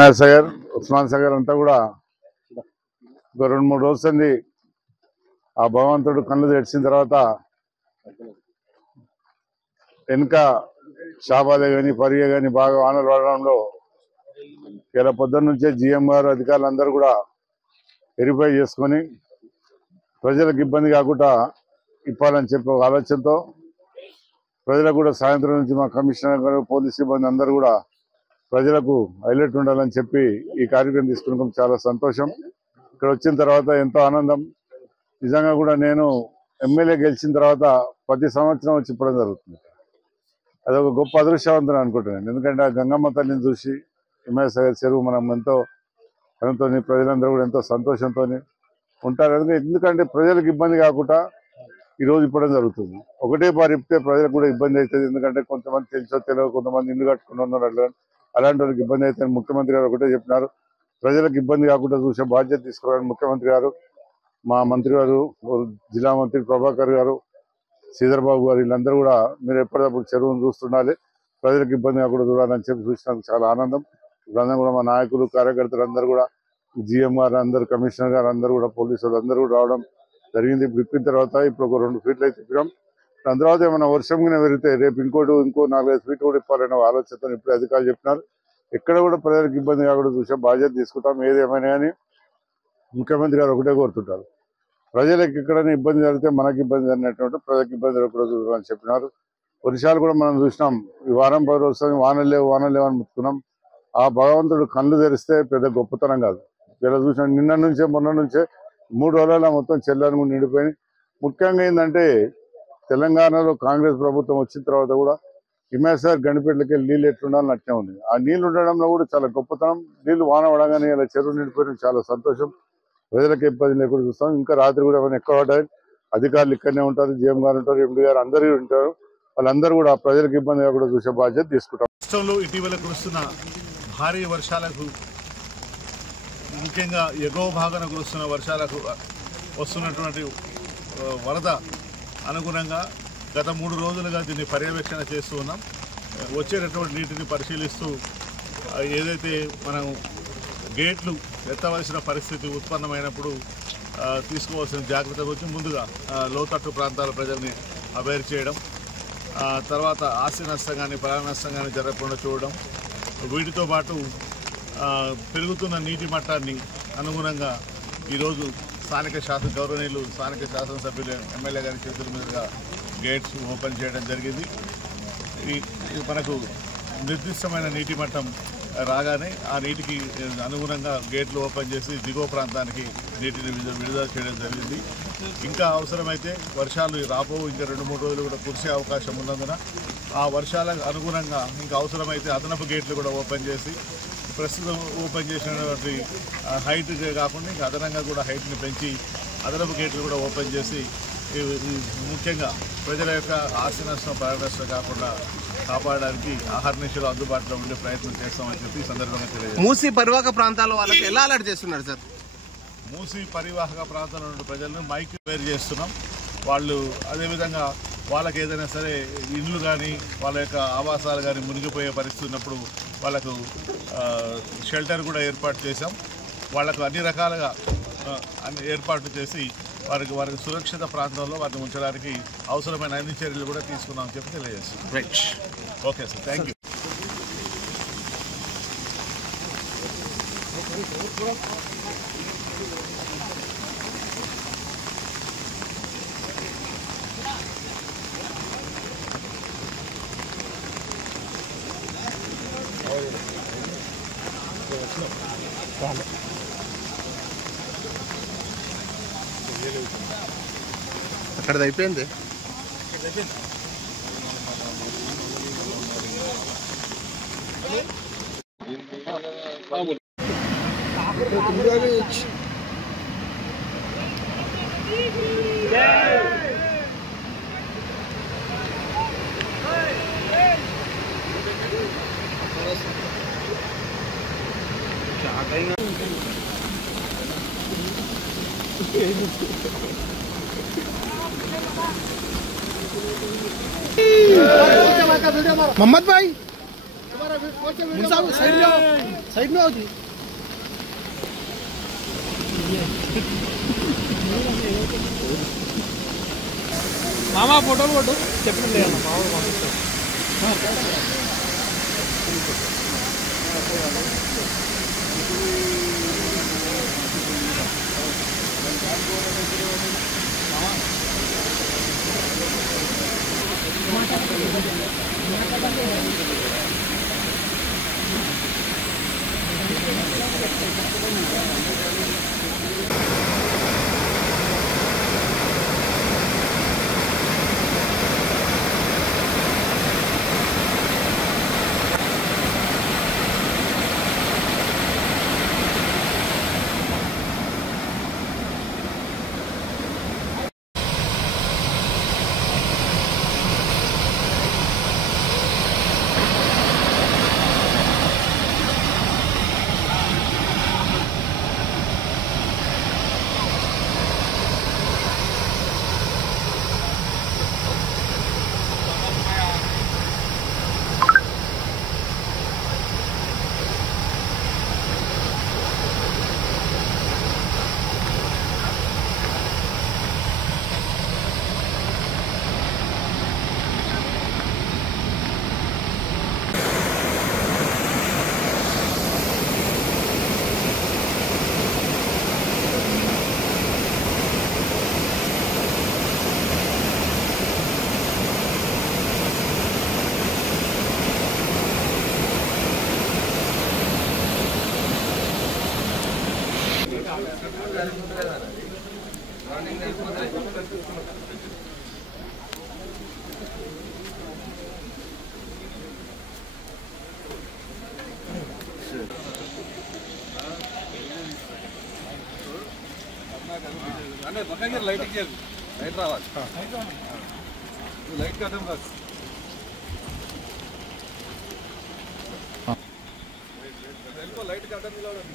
హిమాయత్ సాగర్, ఉస్మాన్ సాగర్ అంతా కూడా ఒక 2-3 రోజులు ఆ భగవంతుడు కళ్ళు తెరిచిన తర్వాత వెనుక షాబాదే కానీ పరిగే కానీ బాగా వానలు పడడంలో ఇలా పొద్దున్న నుంచే జీఎం గారు అధికారులందరూ కూడా వెరిఫై చేసుకొని ప్రజలకు ఇబ్బంది కాకుండా ఇవ్వాలని చెప్పి ఒక ఆలోచనతో ప్రజలకు కూడా సాయంత్రం నుంచి మా కమిషనర్ గారు పోలీస్ సిబ్బంది అందరూ కూడా ప్రజలకు హైలైట్ ఉండాలని చెప్పి ఈ కార్యక్రమం తీసుకున్నాం. చాలా సంతోషం. ఇక్కడ వచ్చిన తర్వాత ఎంతో ఆనందం. నిజంగా కూడా నేను ఎమ్మెల్యే గెలిచిన తర్వాత ప్రతి సంవత్సరం వచ్చి ఇప్పడం జరుగుతుంది. అదొక గొప్ప అదృష్టవంతం అనుకుంటున్నాను. ఎందుకంటే ఆ గంగమ్మ తల్లిని చూసి హిమాయత్ సాగర్ చెరువు మనం ఎంతో ప్రజలందరూ కూడా ఎంతో సంతోషంతో ఉంటారు. ఎందుకంటే ప్రజలకు ఇబ్బంది కాకుండా ఈరోజు ఇప్పడం జరుగుతుంది. ఒకటే పారి ఇప్పితే ప్రజలకు కూడా ఇబ్బంది అవుతుంది. ఎందుకంటే కొంతమంది తెలుసో తెలియదు, కొంతమంది ఇల్లు కట్టుకుని ఉన్నారు. అలాంటి వాళ్ళకి ఇబ్బంది అవుతుంది. ముఖ్యమంత్రి గారు ఒకటే చెప్పినారు, ప్రజలకు ఇబ్బంది కాకుండా చూసే బాధ్యత తీసుకోవాలని ముఖ్యమంత్రి గారు, మా మంత్రి గారు, జిల్లా మంత్రి ప్రభాకర్ గారు, శ్రీధర్ బాబు గారు వీళ్ళందరూ కూడా మీరు ఎప్పటికప్పుడు చెరువును చూస్తుండాలి, ప్రజలకు ఇబ్బంది కాకుండా చూడాలని చెప్పి చూసినందుకు చాలా ఆనందం. ఇప్పుడందరూ కూడా మా నాయకులు కార్యకర్తలు అందరూ కూడా జీఎం గారు అందరూ, కమిషనర్ గారు అందరూ కూడా, పోలీసులు అందరూ కూడా రావడం జరిగింది. ఇప్పుడు ఇప్పిన తర్వాత ఇప్పుడు ఒక 2 ఫీట్లు అయితే ఇప్పినాం. దాని తర్వాత ఏమైనా వర్షంగానే పెరిగితే రేపు ఇంకో 4-5 ఫీట్లు కూడా ఇప్పాలనే ఆలోచనతో ఇప్పుడు అధికారులు చెప్పినారు. ఎక్కడ కూడా ప్రజలకు ఇబ్బంది కాకుండా చూసే బాధ్యత తీసుకుంటాం. ఏదేమైనా కానీ ముఖ్యమంత్రి గారు ఒకటే కోరుతుంటారు, ప్రజలకు ఎక్కడైనా ఇబ్బంది జరిగితే మనకి ఇబ్బంది జరిగినటువంటి ప్రజలకు ఇబ్బంది జరగకుండా చూడాలని చెప్పినారు. వర్షాలు కూడా మనం చూసినాం. ఈ వారం 10 రోజులు వానలు లేవు అని ముట్టుకున్నాం. ఆ భగవంతుడు కళ్ళు తెరిస్తే పెద్ద గొప్పతనం కాదు. ఇలా చూసినాం. నిన్న నుంచే మొన్న నుంచే 3 రోజుల మొత్తం చెల్లని కూడా నిండిపోయింది. ముఖ్యంగా ఏంటంటే తెలంగాణలో కాంగ్రెస్ ప్రభుత్వం వచ్చిన తర్వాత కూడా హిమాయత్ సాగర్ గండిపేటలకి నీళ్ళు ఎట్లుండాలని అట్నే ఉంది. ఆ నీళ్లు ఉండడంలో కూడా చాలా గొప్పతనం. నీళ్లు వాన పడగానే ఇలా చెరువు నిండిపోయిన చాలా సంతోషం. ప్రజలకు ఇబ్బంది లేకుండా చూస్తాం. ఇంకా రాత్రి కూడా ఏమైనా ఎక్కువ పడ్డాయి, అధికారులు ఇక్కడనే ఉంటారు, జీఎం గారు ఉంటారు, ఎండి గారు అందరూ ఉంటారు. వాళ్ళందరూ కూడా ప్రజలకు ఇబ్బంది కాకుండా చూసే బాధ్యత తీసుకుంటాం. రాష్ట్రంలో ఇటీవల కురుస్తున్న భారీ వర్షాలకు, ముఖ్యంగా ఎగువ భాగాన కురుస్తున్న వర్షాలకు వస్తున్నటువంటి వరద అనుగుణంగా గత 3 రోజులుగా దీన్ని పర్యవేక్షణ చేస్తూ ఉన్నాం. వచ్చేటటువంటి నీటిని పరిశీలిస్తూ ఏదైతే మనం గేట్లు ఎత్తవలసిన పరిస్థితి ఉత్పన్నమైనప్పుడు తీసుకోవాల్సిన జాగ్రత్త గురించి ముందుగా లోతట్టు ప్రాంతాల ప్రజల్ని అవేర్ చేయడం, తర్వాత ఆస్తి నష్టం కానీ ప్రాణ నష్టం కానీ జరగకుండా చూడడం, వీటితో పాటు పెరుగుతున్న నీటి మట్టాన్ని అనుగుణంగా ఈరోజు గౌరవనీయులు స్థానిక శాసనసభ్యులు ఎమ్మెల్యే గారి చేతుల మీదుగా గేట్స్ ఓపెన్ చేయడం జరిగింది. మనకు నిర్దిష్టమైన నీటి మట్టం రాగానే ఆ నీటికి అనుగుణంగా గేట్లు ఓపెన్ చేసి దిగువ ప్రాంతానికి నీటిని విడుదల చేయడం జరిగింది. ఇంకా అవసరమైతే వర్షాలు ఇంకా 2-3 రోజులు కూడా కురిసే అవకాశం ఉన్నందున ఆ వర్షాలకు అనుగుణంగా ఇంకా అవసరమైతే అదనపు గేట్లు కూడా ఓపెన్ చేసి ప్రస్తుతం ఓపెన్ చేసినటువంటి హైట్ కాకుండా ఇంకా అదనంగా కూడా హైట్ని పెంచి అదనపు గేట్లు కూడా ఓపెన్ చేసి ముఖ్యంగా ప్రజల యొక్క ఆస్తి నష్టం ప్రాణ నష్టం కాకుండా కాపాడడానికి ఆహార్నిశలు అందుబాటులో ఉండే ప్రయత్నం చేస్తామని చెప్పి ఈ సందర్భంగా తెలియజేస్తాం. మూసీ పరివాహక ప్రాంతాల వాళ్ళకి ఎలా అలర్ట్ చేస్తున్నారు సార్? మూసీ పరివాహక ప్రాంతాల నుండి ప్రజలను మైక్ వేరు చేస్తున్నాం. వాళ్ళు అదేవిధంగా వాళ్ళకి ఏదైనా సరే ఇండ్లు కానీ వాళ్ళ యొక్క ఆవాసాలు కానీ మునిగిపోయే పరిస్థితి ఉన్నప్పుడు వాళ్ళకు షెల్టర్ కూడా ఏర్పాటు చేశాం. వాళ్ళకు అన్ని రకాలుగా ఏర్పాట్లు చేసి వారికి సురక్షిత ప్రాంతంలో వారిని ఉంచడానికి అవసరమైన అన్ని చర్యలు కూడా తీసుకున్నామని చెప్పి తెలియజేస్తున్నాం. Okay sir, thank you. అక్కడది అయిపోయింది. मोहम्मद भाई साइड में होती మామ ఫోటోలు కొట్టు చెప్పండి లేదు మామ అంటే పక్కన లైట్ ఇచ్చారు లైట్ రావాలి లైట్ కథం కాదు లైట్ కథం నిలవడం